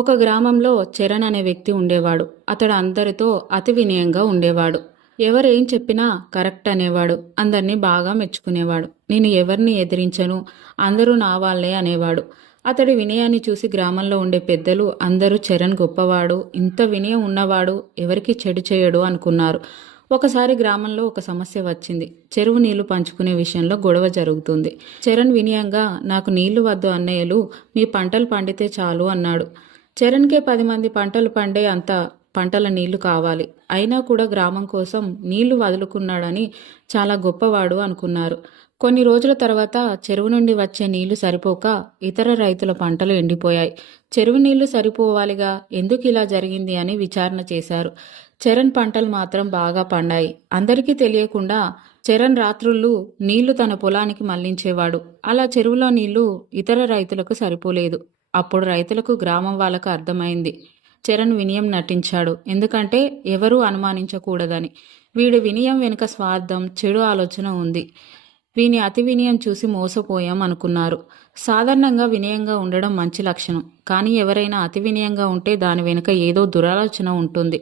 ఒక గ్రామంలో చరణ్ అనే వ్యక్తి ఉండేవాడు. అతడు అందరితో అతి వినయంగా ఉండేవాడు. ఎవరేం చెప్పినా కరెక్ట్ అనేవాడు. అందరినీ బాగా మెచ్చుకునేవాడు. నేను ఎవరిని ఎదిరించను, అందరూ నా వాళ్ళే అనేవాడు. అతడి వినయాన్ని చూసి గ్రామంలో ఉండే పెద్దలు అందరూ చరణ్ గొప్పవాడు, ఇంత వినయం ఉన్నవాడు ఎవరికి చెడు చేయడు అనుకున్నారు. ఒకసారి గ్రామంలో ఒక సమస్య వచ్చింది. చెరువు నీళ్లు పంచుకునే విషయంలో గొడవ జరుగుతుంది. చరణ్ వినయంగా, నాకు నీళ్లు వద్దు అన్నయ్యలు, మీ పంటలు పండితే చాలు అన్నాడు. చరణ్కే 10 మంది పంటలు పండే అంత పంటల నీళ్లు కావాలి. అయినా కూడా గ్రామం కోసం నీళ్లు వదులుకున్నాడని చాలా గొప్పవాడు అనుకున్నారు. కొన్ని రోజుల తర్వాత చెరువు నుండి వచ్చే నీళ్లు సరిపోక ఇతర రైతుల పంటలు ఎండిపోయాయి. చెరువు నీళ్లు సరిపోవాలిగా, ఎందుకు ఇలా జరిగింది అని విచారణ చేశారు. చరణ్ పంటలు మాత్రం బాగా పండాయి. అందరికీ తెలియకుండా చరణ్ రాత్రుళ్ళు నీళ్లు తన పొలానికి మళ్లించేవాడు. అలా చెరువులో నీళ్లు ఇతర రైతులకు సరిపోలేదు. అప్పుడు రైతులకు, గ్రామం వాళ్ళకు అర్థమైంది. చరణ్ వినయం నటించాడు, ఎందుకంటే ఎవరూ అనుమానించకూడదని. వీడి వినయం వెనుక స్వార్థం, చెడు ఆలోచన ఉంది. వీని అతి వినయం చూసి మోసపోయాం అనుకున్నారు. సాధారణంగా వినయంగా ఉండడం మంచి లక్షణం, కానీ ఎవరైనా అతి వినయంగా ఉంటే దాని వెనుక ఏదో దురాలోచన ఉంటుంది.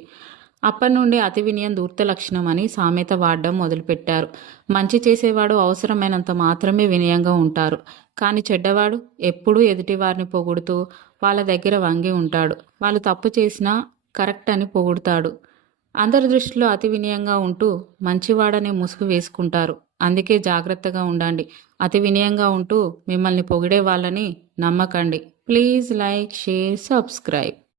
అప్పటి నుండి అతి వినయం ధూర్త లక్షణం అని సామెత వాడడం మొదలుపెట్టారు. మంచి చేసేవాడు అవసరమైనంత మాత్రమే వినయంగా ఉంటారు, కానీ చెడ్డవాడు ఎప్పుడూ ఎదుటివారిని పొగుడుతూ వాళ్ళ దగ్గర వంగి ఉంటాడు. వాళ్ళు తప్పు చేసినా కరెక్ట్ అని పొగుడుతాడు. అందరి దృష్టిలో అతి వినయంగా ఉంటూ మంచివాడనే ముసుగు వేసుకుంటారు. అందుకే జాగ్రత్తగా ఉండండి. అతి వినయంగా ఉంటూ మిమ్మల్ని పొగిడే వాళ్ళని నమ్మకండి. Please like, share, subscribe.